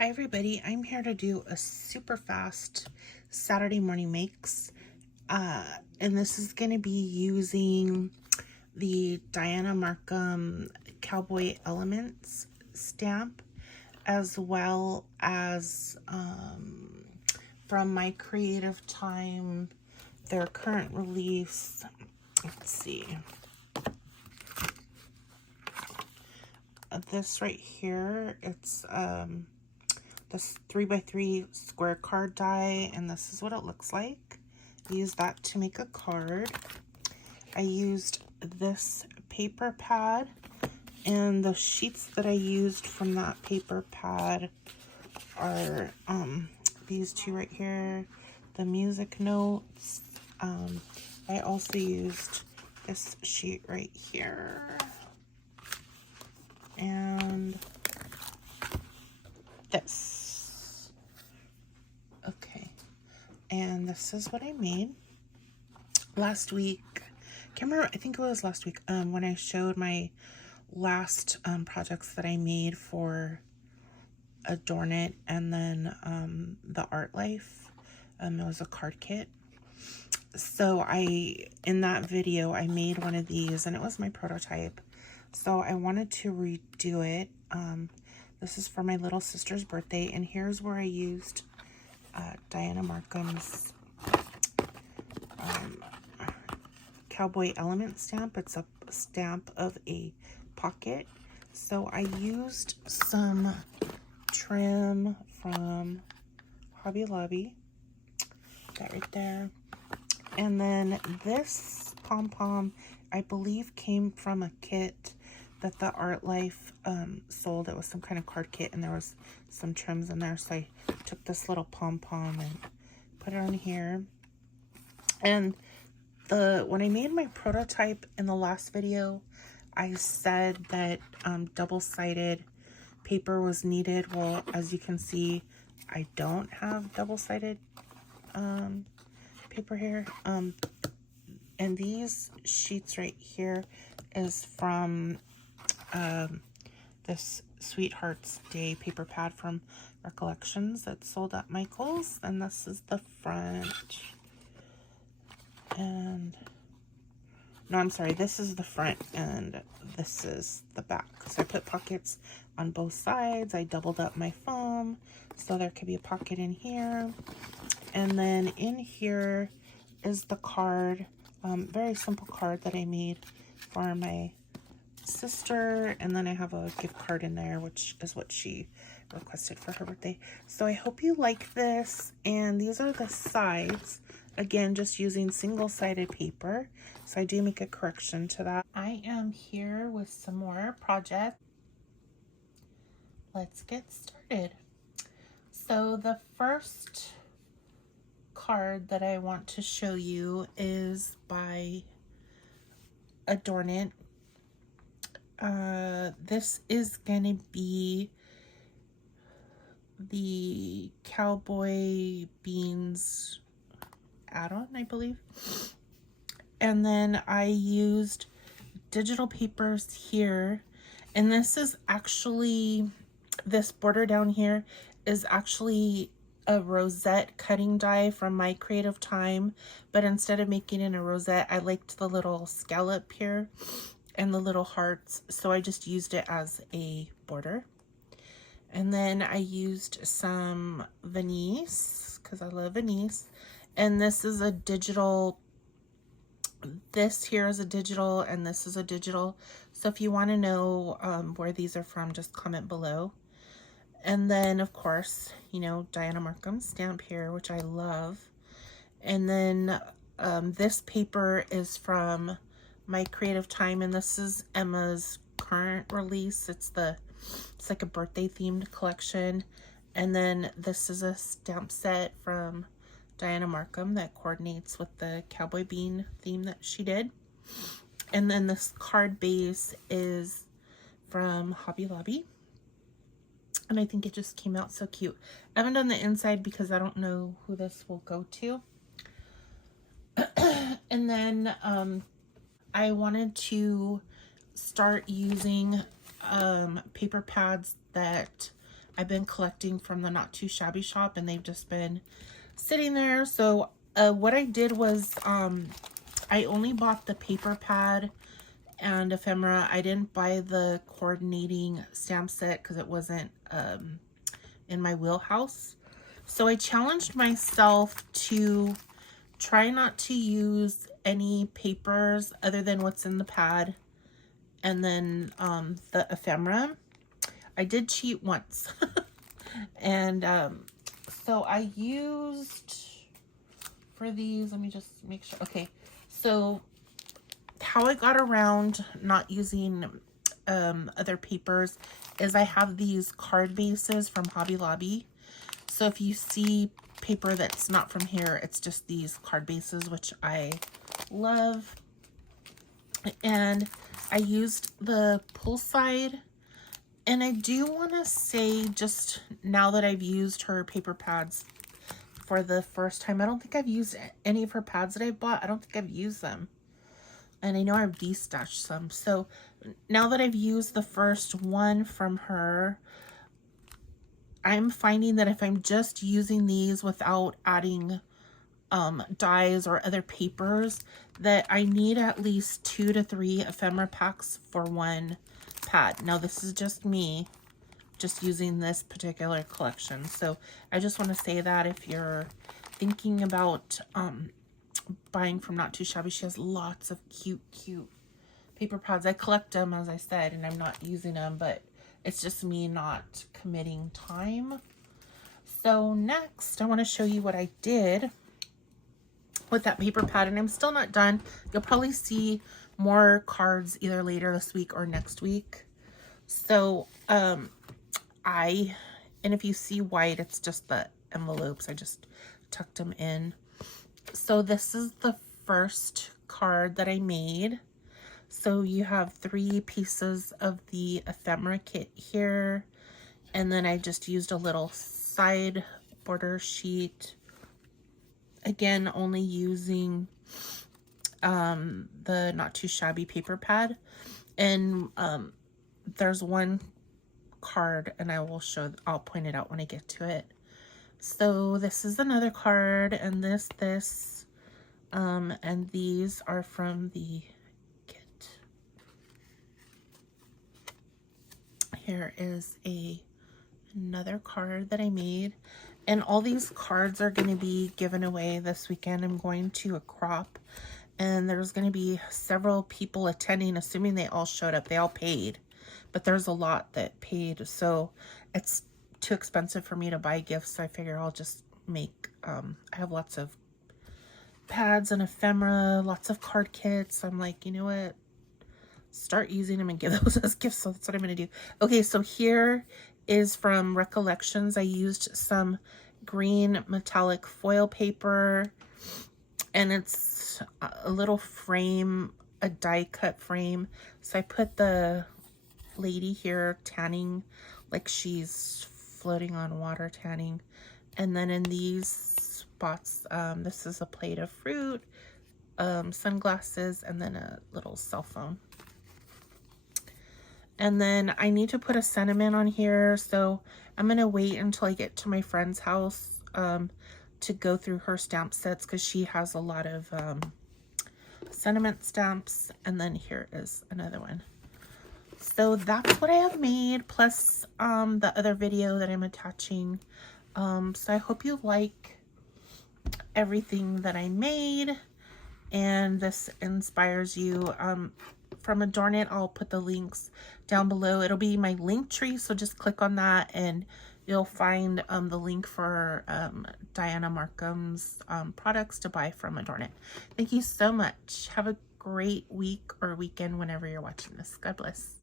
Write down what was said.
Hi everybody, I'm here to do a super fast Saturday morning makes, and this is going to be using the Dianna Marcum Cowboy Elements stamp, as well as from my Creative Time, their current release. Let's see, this right here, it's this 3x3 square card die, and this is what it looks like. I used that to make a card. I used this paper pad, and the sheets that I used from that paper pad are these two right here, the music notes. I also used this sheet right here, and this. Okay, and this is what I made last week. Can't remember, I think it was last week when I showed my last projects that I made for AdornIt, and then the Art Life. It was a card kit. So in that video I made one of these, and it was my prototype, so I wanted to redo it. This is for my little sister's birthday, and here's where I used Dianna Marcum's Cowboy Element stamp. It's a stamp of a pocket. So I used some trim from Hobby Lobby, that right there. And then this pom-pom, I believe, came from a kit that the Art Life sold. It was some kind of card kit, and there was some trims in there, so I took this little pom-pom and put it on here. And when I made my prototype in the last video, I said that double-sided paper was needed. Well, as you can see, I don't have double-sided paper here. And these sheets right here is from this Sweethearts Day paper pad from Recollections that sold at Michael's, and this is the front. And no, I'm sorry, this is the front and this is the back. So I put pockets on both sides. I doubled up my foam so there could be a pocket in here, and then in here is the card, very simple card that I made for my sister, and then I have a gift card in there, which is what she requested for her birthday. So I hope you like this, and these are the sides. Again, just using single-sided paper, so I do make a correction to that. I am here with some more projects. Let's get started. So the first card that I want to show you is by AdornIt. This is gonna be the Cowboy Beans add-on, I believe. And then I used digital papers here, and this is actually, this border down here is actually a rosette cutting die from my Creative Time, but instead of making it a rosette, I liked the little scallop here and the little hearts, so I just used it as a border. And then I used some Venice, because I love Venice, and this is a digital, this here is a digital, and this is a digital. So if you want to know where these are from, just comment below. And then, of course, you know, Dianna Marcum stamp here, which I love. And then this paper is from my Creative Time, and this is Emma's current release. It's like a birthday themed collection. And then this is a stamp set from Dianna Marcum that coordinates with the cowboy bean theme that she did. And then this card base is from Hobby Lobby, and I think it just came out so cute. I haven't done the inside because I don't know who this will go to. And then I wanted to start using paper pads that I've been collecting from the Not2Shabby shop, and they've just been sitting there. So what I did was I only bought the paper pad and ephemera. I didn't buy the coordinating stamp set because it wasn't in my wheelhouse. So I challenged myself to try not to use any papers other than what's in the pad and then the ephemera. I did cheat once. And so I used, for these, let me just make sure. Okay, so how I got around not using other papers is I have these card bases from Hobby Lobby. So if you see paper that's not from here, it's just these card bases, which I love. And I used the pull side. And I do want to say, just now that I've used her paper pads for the first time, I don't think I've used any of her pads that I bought. I don't think I've used them. And I know I've destashed some. So now that I've used the first one from her, I'm finding that if I'm just using these without adding dyes or other papers, that I need at least 2 to 3 ephemera packs for one pad. Now this is just me just using this particular collection. So I just want to say that if you're thinking about buying from Not2Shabby, she has lots of cute paper pads. I collect them, as I said, and I'm not using them, but it's just me not committing time. So next I want to show you what I did with that paper pad, and I'm still not done. You'll probably see more cards either later this week or next week. So and if you see white, it's just the envelopes. I just tucked them in. So this is the first card that I made. So you have 3 pieces of the ephemera kit here, and then I just used a little side border sheet, again only using the Not2Shabby paper pad. And there's one card, and I'll point it out when I get to it. So this is another card, and this and these are from the kit. Here is another card that I made, and all these cards are going to be given away this weekend. I'm going to a crop, and there's going to be several people attending, assuming they all showed up. They all paid, but there's a lot that paid, so it's too expensive for me to buy gifts. So I figure I'll just make, I have lots of pads and ephemera, lots of card kits. I'm like, you know what? Start using them and give those as gifts. So that's what I'm going to do. Okay, so here is from Recollections. I used some green metallic foil paper, and it's a little frame, a die cut frame. So I put the lady here tanning like she's floating on water, tanning. And then in these spots, this is a plate of fruit, sunglasses, and then a little cell phone. And then I need to put a sentiment on here, so I'm going to wait until I get to my friend's house to go through her stamp sets, because she has a lot of sentiment stamps. And then here is another one. So that's what I have made, plus the other video that I'm attaching. So I hope you like everything that I made, and this inspires you. From AdornIt, I'll put the links down below. It'll be my Linktree, so just click on that and you'll find the link for Dianna Marcum's products to buy from AdornIt. Thank you so much. Have a great week or weekend whenever you're watching this. God bless.